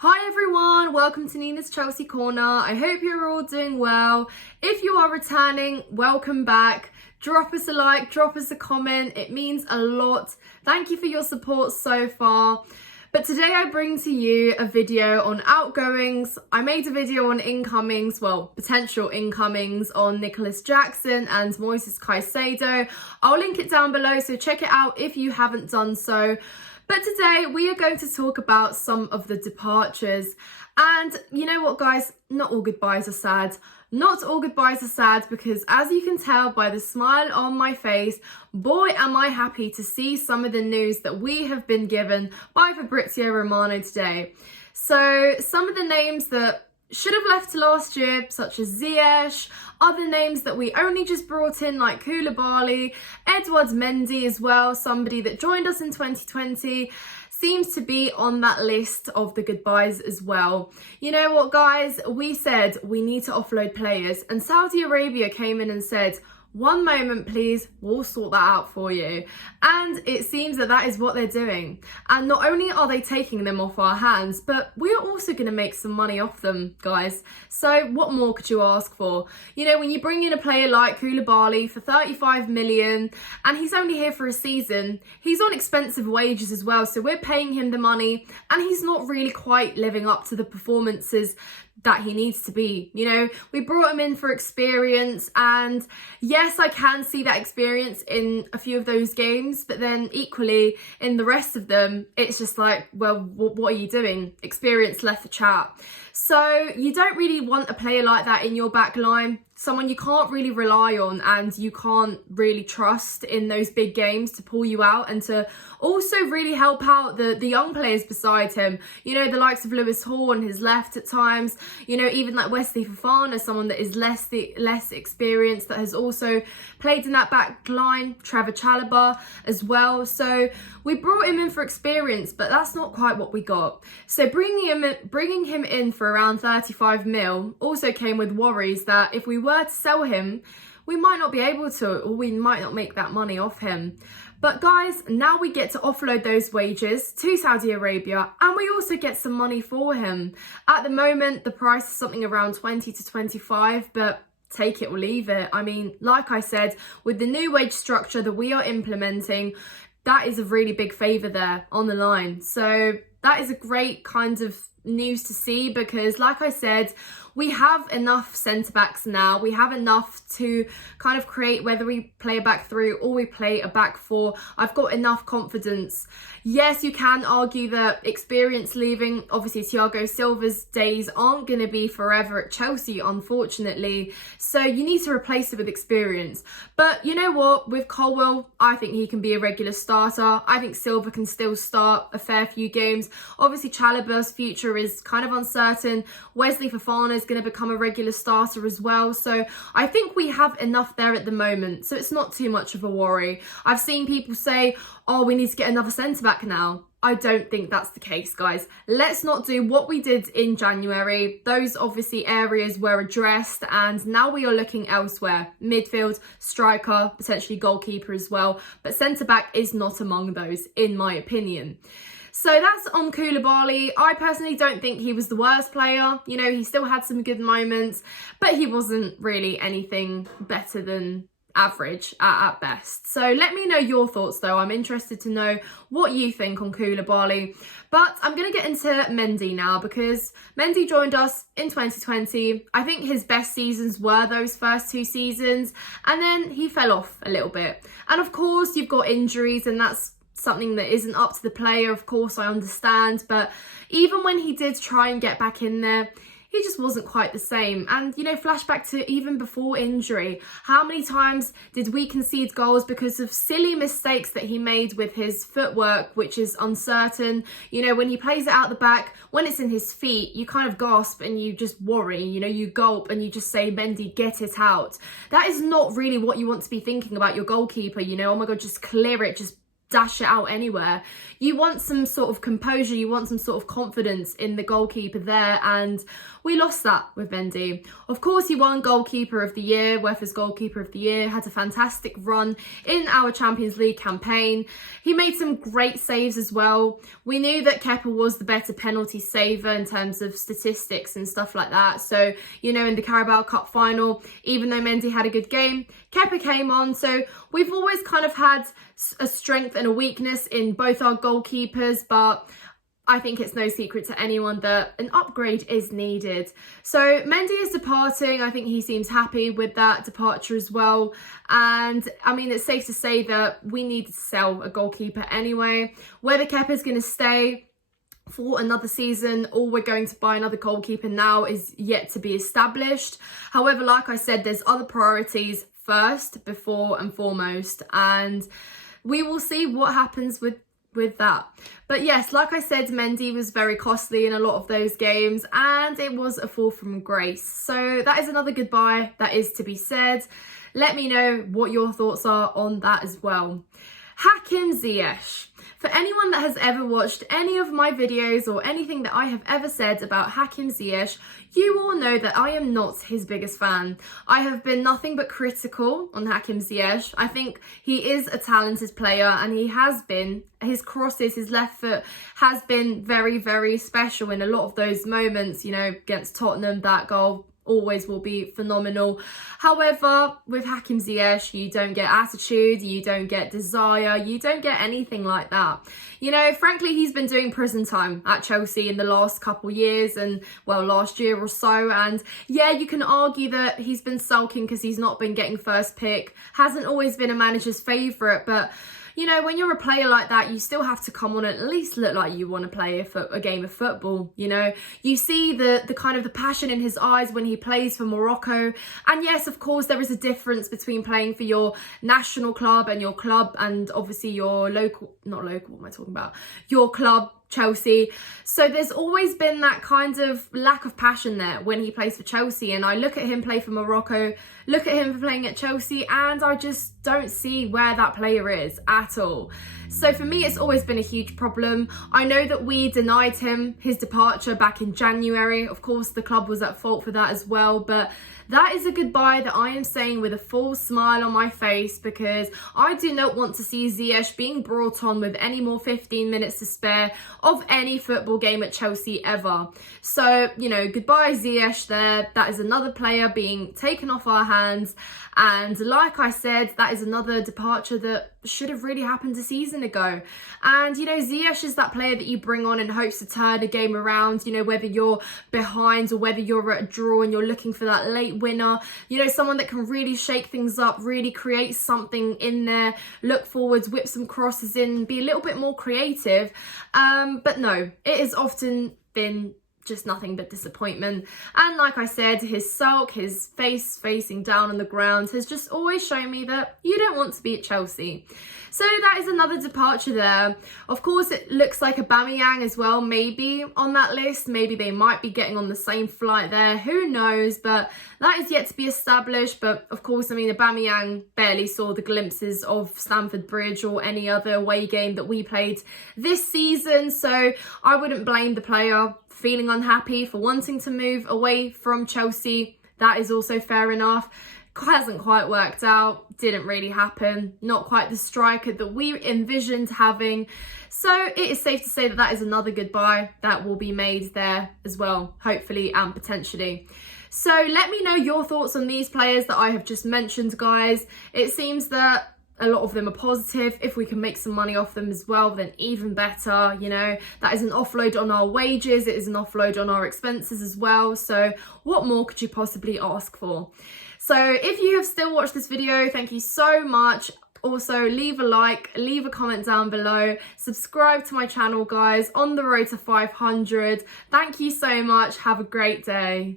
Hi everyone, welcome to Nina's Chelsea Corner. I hope you're all doing well. If you are returning, welcome back. Drop us a like, drop us a comment. It means a lot. Thank you for your support so far. But today I bring to you a video on outgoings. I made a video on incomings, well, potential incomings on Nicholas Jackson and Moises Caicedo. I'll link it down below, so check it out if you haven't done so. But today we are going to talk about some of the departures. And you know what, guys? Not all goodbyes are sad. Not all goodbyes are sad because, as you can tell by the smile on my face, boy am I happy to see some of the news that we have been given by Fabrizio Romano today. So some of the names that should have left last year, such as Ziyech, other names that we only just brought in like Koulibaly, Edouard Mendy as well, somebody that joined us in 2020, seems to be on that list of the goodbyes as well. You know what, guys? We said we need to offload players, and Saudi Arabia came in and said, "One moment, please, we'll sort that out for you." And it seems that that is what they're doing. And not only are they taking them off our hands, but we're also going to make some money off them, guys. So what more could you ask for? You know, when you bring in a player like Koulibaly for 35 million, and he's only here for a season, he's on expensive wages as well. So we're paying him the money, and he's not really quite living up to the performances that he needs to be. You know, we brought him in for experience, and yes, I can see that experience in a few of those games, but then equally in the rest of them, it's just like, well, what are you doing? Experience left the chat. So you don't really want a player like that in your back line, someone you can't really rely on and you can't really trust in those big games to pull you out and to also really help out the young players beside him. You know, the likes of Lewis Hall on his left at times, you know, even like Wesley Fofana, someone that is less experienced, that has also played in that back line, Trevor Chalobah as well. So we brought him in for experience, but that's not quite what we got. So bringing him in for around 35 mil also came with worries that if we were to sell him, we might not be able to, or we might not make that money off him. But guys, now we get to offload those wages to Saudi Arabia, and we also get some money for him. At the moment, the price is something around 20 to 25, but take it or leave it. I mean, like I said, with the new wage structure that we are implementing, that is a really big favour there on the line. So that is a great kind of news to see, because like I said, we have enough centre backs now. We have enough to kind of create, whether we play a back three or we play a back four. I've got enough confidence. Yes, you can argue that experience leaving. Obviously, Thiago Silva's days aren't going to be forever at Chelsea, unfortunately. So you need to replace it with experience. But you know what? With Colwell, I think he can be a regular starter. I think Silva can still start a fair few games. Obviously, Chalobah's future is kind of uncertain. Wesley Fofana is going to become a regular starter as well. So I think we have enough there at the moment. So it's not too much of a worry. I've seen people say, oh, we need to get another centre-back now. I don't think that's the case, guys. Let's not do what we did in January. Those obviously areas were addressed, and now we are looking elsewhere. Midfield, striker, potentially goalkeeper as well. But centre-back is not among those, in my opinion. So that's on Koulibaly. I personally don't think he was the worst player. You know, he still had some good moments, but he wasn't really anything better than average at best. So let me know your thoughts though. I'm interested to know what you think on Koulibaly. But I'm going to get into Mendy now, because Mendy joined us in 2020. I think his best seasons were those first two seasons, and then he fell off a little bit. And of course, you've got injuries, and that's something that isn't up to the player, of course, I understand. But even when he did try and get back in there, he just wasn't quite the same. And, you know, flashback to even before injury, how many times did we concede goals because of silly mistakes that he made with his footwork, which is uncertain? You know, when he plays it out the back, when it's in his feet, you kind of gasp and you just worry, you know, you gulp and you just say, Mendy, get it out. That is not really what you want to be thinking about your goalkeeper, you know, oh my God, just clear it, just dash it out anywhere. you want some sort of composure, you want some sort of confidence in the goalkeeper there, and we lost that with Mendy. Of course, he won Goalkeeper of the Year, UEFA's Goalkeeper of the Year, had a fantastic run in our Champions League campaign. He made some great saves as well. We knew that Kepa was the better penalty saver in terms of statistics and stuff like that. So, you know, in the Carabao Cup final, even though Mendy had a good game, Kepa came on. So we've always kind of had a strength and a weakness in both our goalkeepers, but I think it's no secret to anyone that an upgrade is needed. So Mendy is departing. I think he seems happy with that departure as well. And I mean, it's safe to say that we need to sell a goalkeeper anyway. Whether Kepa's going to stay for another season or we're going to buy another goalkeeper now is yet to be established. However, like I said, there's other priorities first, before and foremost. And we will see what happens with that. But yes, like I said, Mendy was very costly in a lot of those games and it was a fall from grace. So that is another goodbye that is to be said. Let me know what your thoughts are on that as well. Hakim Ziyech. For anyone that has ever watched any of my videos or anything that I have ever said about Hakim Ziyech, you all know that I am not his biggest fan. I have been nothing but critical on Hakim Ziyech. I think he is a talented player and he has been. His crosses, his left foot has been very, very special in a lot of those moments, you know, against Tottenham. That goal always will be phenomenal. However, with Hakim Ziyech, you don't get attitude, you don't get desire, you don't get anything like that. You know, frankly, he's been doing prison time at Chelsea in the last couple years and, well, last year or so. And yeah, you can argue that he's been sulking because he's not been getting first pick, hasn't always been a manager's favourite, but you know, when you're a player like that, you still have to come on and at least look like you want to play a game of football, you know. You see the kind of the passion in his eyes when he plays for Morocco. And yes, of course, there is a difference between playing for your national club and your club and obviously your local, not local, what am I talking about? Your club, Chelsea. So there's always been that kind of lack of passion there when he plays for Chelsea, and I look at him play for Morocco, look at him for playing at Chelsea, and I just don't see where that player is at all. So for me, it's always been a huge problem. I know that we denied him his departure back in January. Of course, the club was at fault for that as well, but that is a goodbye that I am saying with a full smile on my face, because I do not want to see Ziyech being brought on with any more 15 minutes to spare of any football game at Chelsea ever. So, you know, goodbye Ziyech there. That is another player being taken off our hands. And like I said, that is another departure that should have really happened a season ago. And, you know, Ziyech is that player that you bring on in hopes to turn a game around, you know, whether you're behind or whether you're at a draw and you're looking for that late winner, you know, someone that can really shake things up, really create something in there, look forwards, whip some crosses in, be a little bit more creative. But no, it has often been just nothing but disappointment. And like I said, his sulk, his face facing down on the ground has just always shown me that you don't want to be at Chelsea. So that is another departure there. Of course, it looks like Aubameyang as well, maybe on that list. Maybe they might be getting on the same flight there. Who knows? But that is yet to be established. But of course, I mean, Aubameyang barely saw the glimpses of Stamford Bridge or any other away game that we played this season. So I wouldn't blame the player feeling unhappy for wanting to move away from Chelsea. That is also fair enough. Hasn't quite worked out, didn't really happen, not quite the striker that we envisioned having. So it is safe to say that that is another goodbye that will be made there as well, hopefully and potentially. So let me know your thoughts on these players that I have just mentioned, guys. It seems that a lot of them are positive. If we can make some money off them as well, then even better. You know, that is an offload on our wages. It is an offload on our expenses as well. So what more could you possibly ask for? So if you have still watched this video, thank you so much. Also, leave a like, leave a comment down below, subscribe to my channel, guys, on the road to 500. Thank you so much. Have a great day.